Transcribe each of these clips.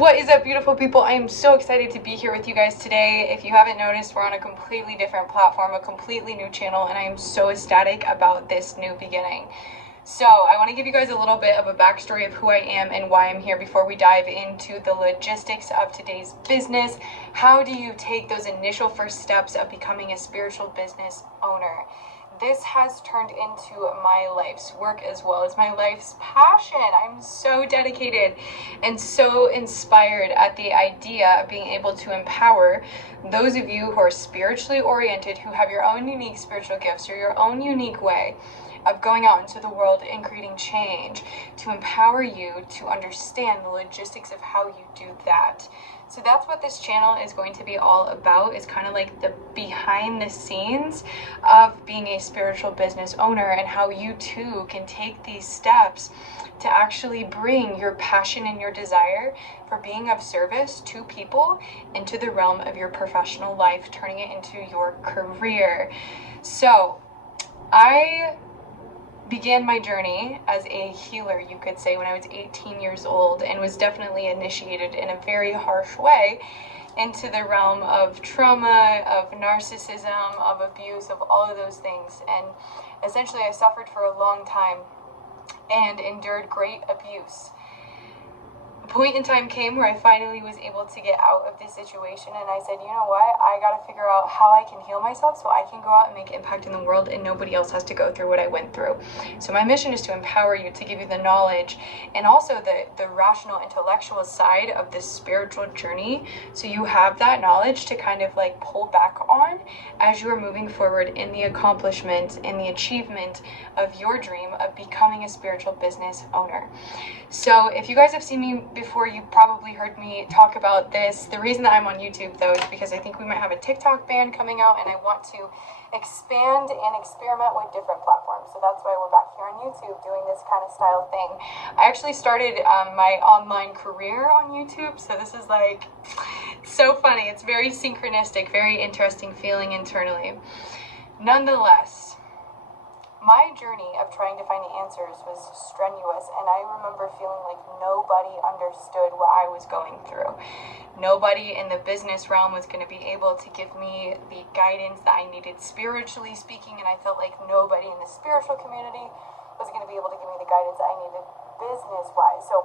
What is up, beautiful people? I am so excited to be here with you guys today. If you haven't noticed, we're on a completely different platform, a completely new channel, and I am so ecstatic about this new beginning. So I want to give you guys a little bit of a backstory of who I am and why I'm here before we dive into the logistics of today's business. How do you take those initial first steps of becoming a spiritual business owner? This has turned into my life's work as well as my life's passion. I'm so dedicated and so inspired at the idea of being able to empower those of you who are spiritually oriented, who have your own unique spiritual gifts or your own unique way of going out into the world and creating change, to empower you to understand the logistics of how you do that. So that's what this channel is going to be all about. It's kind of like the behind the scenes of being a spiritual business owner and how you too can take these steps to actually bring your passion and your desire for being of service to people into the realm of your professional life, turning it into your career. So I began my journey as a healer, you could say, when I was 18 years old, and was definitely initiated in a very harsh way into the realm of trauma, of narcissism, of abuse, of all of those things. And essentially I suffered for a long time and endured great abuse. A point in time came where I finally was able to get out of this situation, and I said, you know what, I gotta figure out how I can heal myself so I can go out and make impact in the world and nobody else has to go through what I went through. So my mission is to empower you, to give you the knowledge and also the rational intellectual side of this spiritual journey, so you have that knowledge to kind of like pull back on as you are moving forward in the accomplishment and the achievement of your dream of becoming a spiritual business owner. So if you guys have seen me before, you probably heard me talk about this. The reason that I'm on YouTube though is because I think we might have a TikTok ban coming out, and I want to expand and experiment with different platforms. So that's why we're back here on YouTube doing this kind of style thing. I actually started my online career on YouTube, so this is like so funny. It's very synchronistic, very interesting feeling internally. Nonetheless, my journey of trying to find answers was strenuous, and I remember feeling like nobody understood what I was going through. Nobody in the business realm was going to be able to give me the guidance that I needed spiritually speaking, and I felt like nobody in the spiritual community was going to be able to give me the guidance that I needed business-wise. So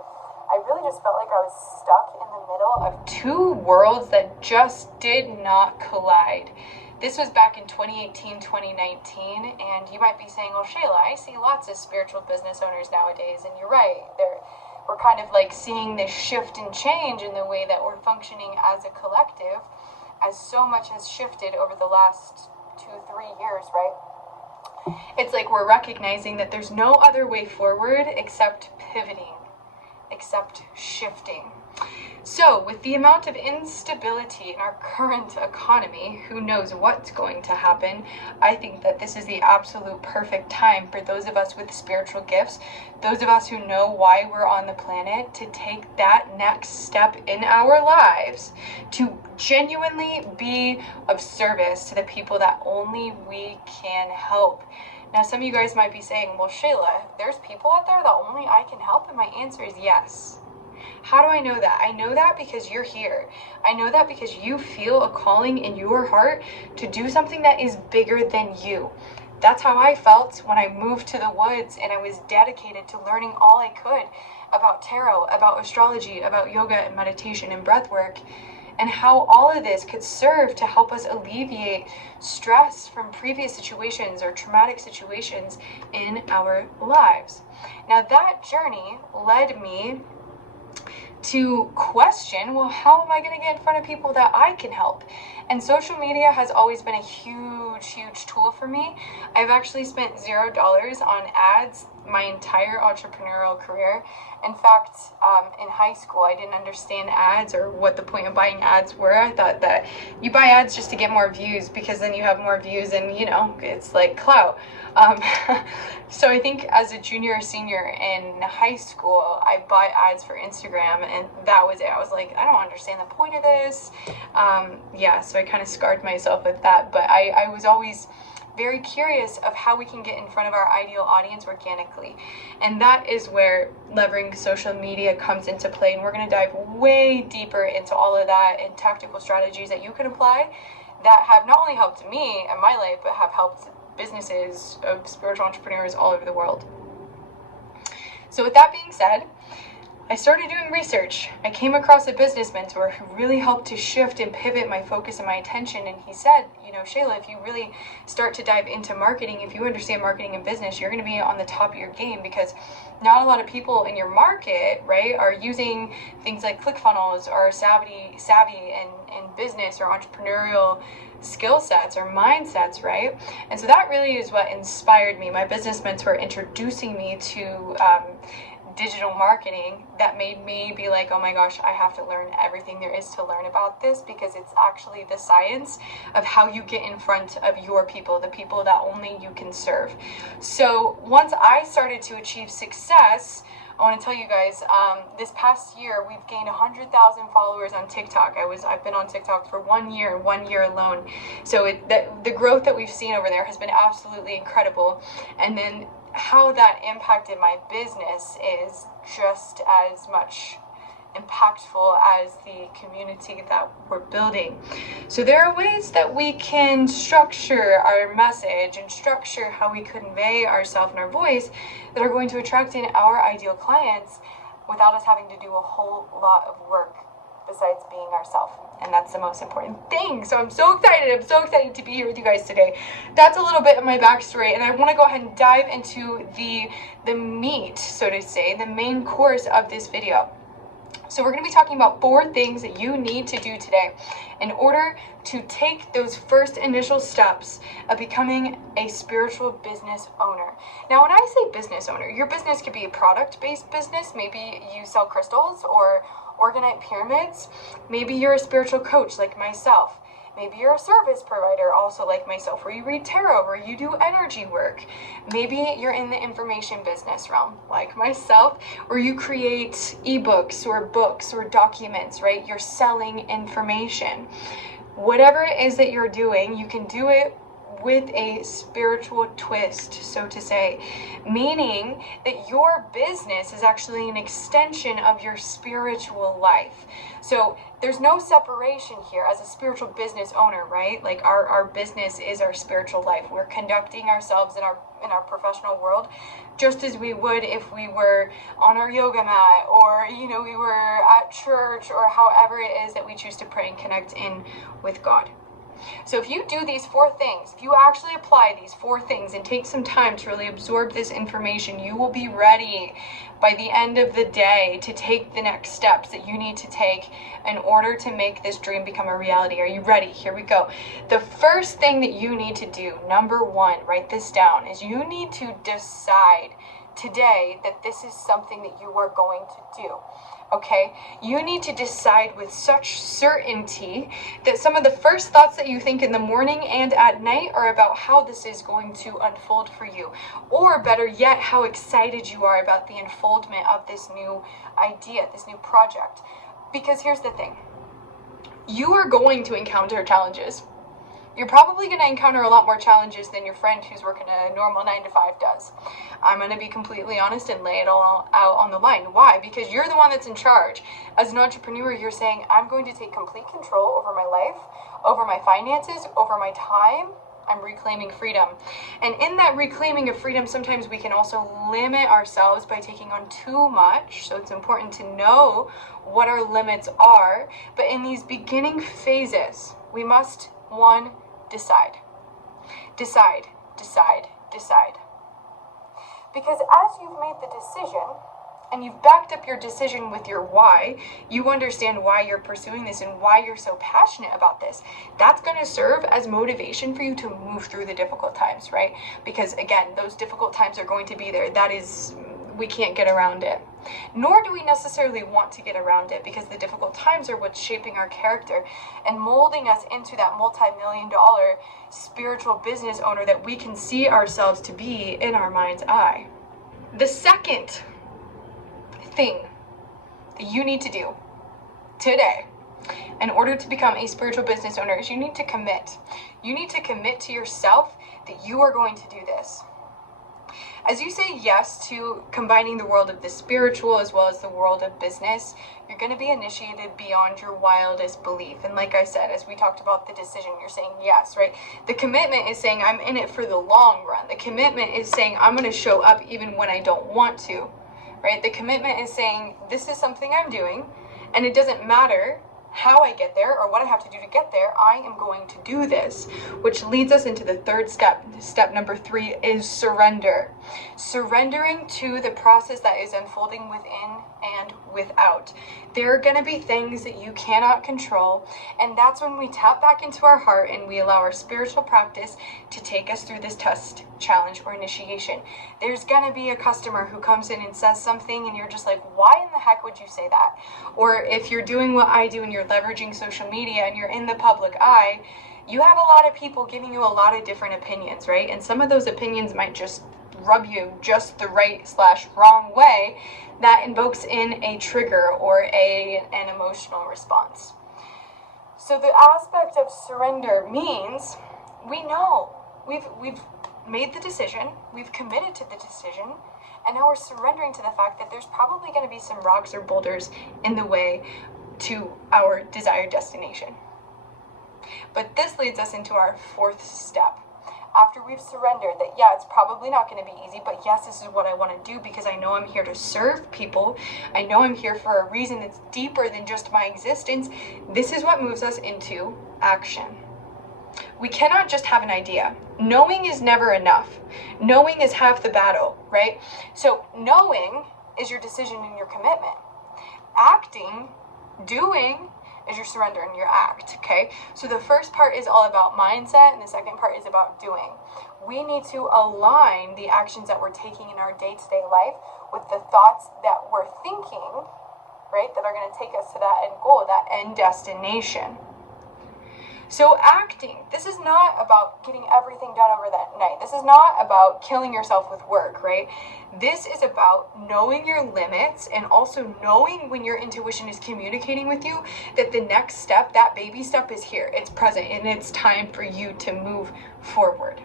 I really just felt like I was stuck in the middle of two worlds that just did not collide. This was back in 2018, 2019, and you might be saying, well, Shayla, I see lots of spiritual business owners nowadays, and you're right. We're kind of like seeing this shift and change in the way that we're functioning as a collective, as so much has shifted over the last 2-3 years, right? It's like we're recognizing that there's no other way forward except pivoting, except shifting. So with the amount of instability in our current economy, who knows what's going to happen, I think that this is the absolute perfect time for those of us with spiritual gifts, those of us who know why we're on the planet, to take that next step in our lives to genuinely be of service to the people that only we can help. Now, some of you guys might be saying, well, Shayla, there's people out there that only I can help, and my answer is yes. How do I know that? I know that because you're here. I know that because you feel a calling in your heart to do something that is bigger than you. That's how I felt when I moved to the woods and I was dedicated to learning all I could about tarot, about astrology, about yoga and meditation and breath work, and how all of this could serve to help us alleviate stress from previous situations or traumatic situations in our lives. Now, that journey led me to question, well, how am I going to get in front of people that I can help? And social media has always been a huge tool for me. I've actually spent $0 on ads my entire entrepreneurial career. In fact, in high school, I didn't understand ads or what the point of buying ads were. I thought that you buy ads just to get more views, because then you have more views and, you know, it's like clout. So I think as a junior or senior in high school, I bought ads for Instagram, and that was it. I was like, I don't understand the point of this. So I kind of scarred myself with that. But I was always very curious of how we can get in front of our ideal audience organically. And that is where leveraging social media comes into play. And we're going to dive way deeper into all of that and tactical strategies that you can apply that have not only helped me and my life, but have helped businesses of spiritual entrepreneurs all over the world. So with that being said, I started doing research. I came across a business mentor who really helped to shift and pivot my focus and my attention. And he said, Shayla, if you really start to dive into marketing, if you understand marketing and business, you're going to be on the top of your game, because not a lot of people in your market, right, are using things like ClickFunnels or savvy in business or entrepreneurial skill sets or mindsets, right? And so that really is what inspired me. My business mentor introducing me to digital marketing, that made me be like, oh my gosh, I have to learn everything there is to learn about this, because it's actually the science of how you get in front of your people, the people that only you can serve. So once I started to achieve success, I want to tell you guys, this past year, we've gained 100,000 followers on TikTok. I've been on TikTok for 1 year alone. So the growth that we've seen over there has been absolutely incredible. And then how that impacted my business is just as much impactful as the community that we're building. So there are ways that we can structure our message and structure how we convey ourselves and our voice that are going to attract in our ideal clients without us having to do a whole lot of work besides being ourselves. And that's the most important thing. So I'm so excited to be here with you guys today. That's a little bit of my backstory, and I want to go ahead and dive into the meat, so to say, the main course of this video. So we're going to be talking about 4 things that you need to do today in order to take those first initial steps of becoming a spiritual business owner. Now, when I say business owner, your business could be a product-based business. Maybe you sell crystals or organite pyramids. Maybe you're a spiritual coach like myself. Maybe you're a service provider also like myself, where you read tarot, where you do energy work. Maybe you're in the information business realm like myself, where you create ebooks or books or documents, right? You're selling information. Whatever it is that you're doing, you can do it with a spiritual twist, so to say, meaning that your business is actually an extension of your spiritual life. So there's no separation here as a spiritual business owner, right? Like our business is our spiritual life. We're conducting ourselves in our professional world just as we would if we were on our yoga mat, or we were at church, or however it is that we choose to pray and connect in with God. So if you do these 4 things, if you actually apply these 4 things and take some time to really absorb this information, you will be ready by the end of the day to take the next steps that you need to take in order to make this dream become a reality. Are you ready? Here we go. The first thing that you need to do, number 1, write this down, is you need to decide today that this is something that you are going to do. Okay, you need to decide with such certainty that some of the first thoughts that you think in the morning and at night are about how this is going to unfold for you, or better yet, how excited you are about the unfoldment of this new idea, this new project. Because here's the thing, you are going to encounter challenges. You're probably going to encounter a lot more challenges than your friend who's working a normal 9-to-5 does. I'm going to be completely honest and lay it all out on the line. Why? Because you're the one that's in charge. As an entrepreneur, you're saying, I'm going to take complete control over my life, over my finances, over my time. I'm reclaiming freedom. And in that reclaiming of freedom, sometimes we can also limit ourselves by taking on too much. So it's important to know what our limits are. But in these beginning phases, we must, 1, decide. Because as you've made the decision, and you've backed up your decision with your why, you understand why you're pursuing this and why you're so passionate about this. That's going to serve as motivation for you to move through the difficult times, right? Because again, those difficult times are going to be there. We can't get around it. Nor do we necessarily want to get around it, because the difficult times are what's shaping our character and molding us into that multi-million-dollar spiritual business owner that we can see ourselves to be in our mind's eye. The second thing that you need to do today In order to become a spiritual business owner, you need to commit. You need to commit to yourself that you are going to do this. As you say yes to combining the world of the spiritual as well as the world of business, you're going to be initiated beyond your wildest belief. And like I said, as we talked about the decision, you're saying yes, right? The commitment is saying I'm in it for the long run. The commitment is saying I'm going to show up even when I don't want to, right? The commitment is saying this is something I'm doing, and it doesn't matter how I get there or what I have to do to get there. I am going to do this, which leads us into the third step. Step number 3 is surrender. Surrendering to the process that is unfolding within and without. There are going to be things that you cannot control, and that's when we tap back into our heart and we allow our spiritual practice to take us through this test, challenge, or initiation. There's going to be a customer who comes in and says something and you're just like, why in the heck would you say that? Or if you're doing what I do and you're leveraging social media and you're in the public eye, you have a lot of people giving you a lot of different opinions, right? And some of those opinions might just rub you just the right/wrong way. That invokes in a trigger or an emotional response. So the aspect of surrender means we know we've made the decision, we've committed to the decision, and now we're surrendering to the fact that there's probably going to be some rocks or boulders in the way to our desired destination. But this leads us into our 4th step. After we've surrendered that, yeah, it's probably not going to be easy, but yes, this is what I want to do because I know I'm here to serve people. I know I'm here for a reason that's deeper than just my existence. This is what moves us into action. We cannot just have an idea. Knowing is never enough. Knowing is half the battle, right? So knowing is your decision and your commitment. Acting, doing, is your surrender and your act, okay? So the first part is all about mindset, and the second part is about doing. We need to align the actions that we're taking in our day-to-day life with the thoughts that we're thinking, right, that are going to take us to that end goal, that end destination. So acting, this is not about getting everything done over that night. This is not about killing yourself with work, right? This is about knowing your limits and also knowing when your intuition is communicating with you that the next step, that baby step, is here. It's present and it's time for you to move forward.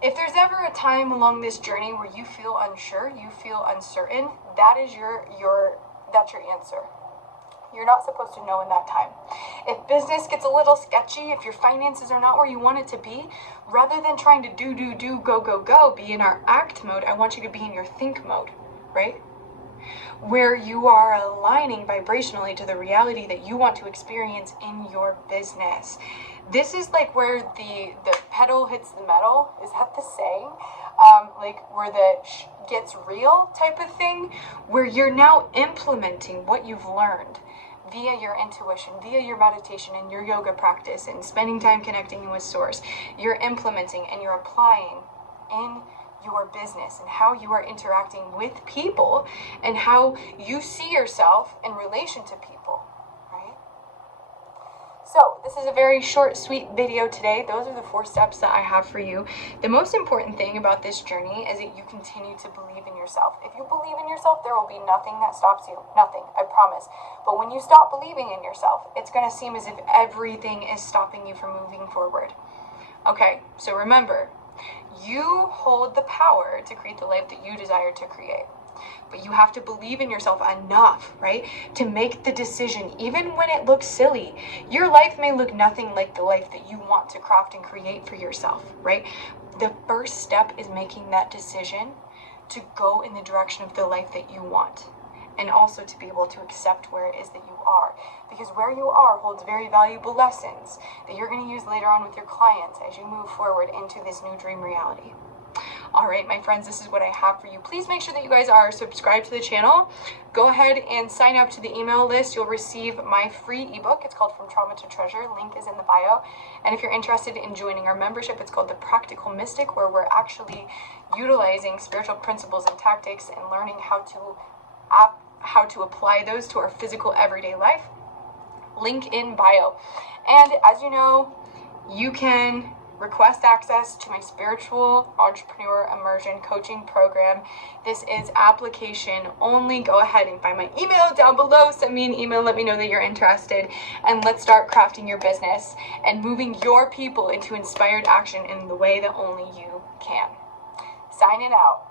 If there's ever a time along this journey where you feel unsure, you feel uncertain, that is that's your answer. You're not supposed to know in that time. If business gets a little sketchy, if your finances are not where you want it to be, rather than trying to do, go, be in our act mode, I want you to be in your think mode, right? Where you are aligning vibrationally to the reality that you want to experience in your business. This is like where the pedal hits the metal. Is that the saying? Like where the gets real type of thing, where you're now implementing what you've learned via your intuition, via your meditation and your yoga practice and spending time connecting with source. You're implementing and you're applying in your business and how you are interacting with people and how you see yourself in relation to people, right? So this is a very short, sweet video today. Those are the 4 steps that I have for you. The most important thing about this journey is that you continue to believe in yourself. If you believe in yourself, there will be nothing that stops you. Nothing, I promise. But when you stop believing in yourself, it's going to seem as if everything is stopping you from moving forward. Okay, so remember, you hold the power to create the life that you desire to create. But you have to believe in yourself enough, right, to make the decision, even when it looks silly. Your life may look nothing like the life that you want to craft and create for yourself, right? The first step is making that decision to go in the direction of the life that you want, and also to be able to accept where it is that you are. Because where you are holds very valuable lessons that you're going to use later on with your clients as you move forward into this new dream reality. All right, my friends, this is what I have for you. Please make sure that you guys are subscribed to the channel. Go ahead and sign up to the email list. You'll receive my free ebook. It's called From Trauma to Treasure. Link is in the bio. And if you're interested in joining our membership, it's called The Practical Mystic, where we're actually utilizing spiritual principles and tactics and learning how to apply those to our physical everyday life. Link in bio. And as you know, you can request access to my spiritual entrepreneur immersion coaching program. This is application only. Go ahead and find my email down below. Send me an email, let me know that you're interested, and let's start crafting your business and moving your people into inspired action in the way that only you can. Signing out.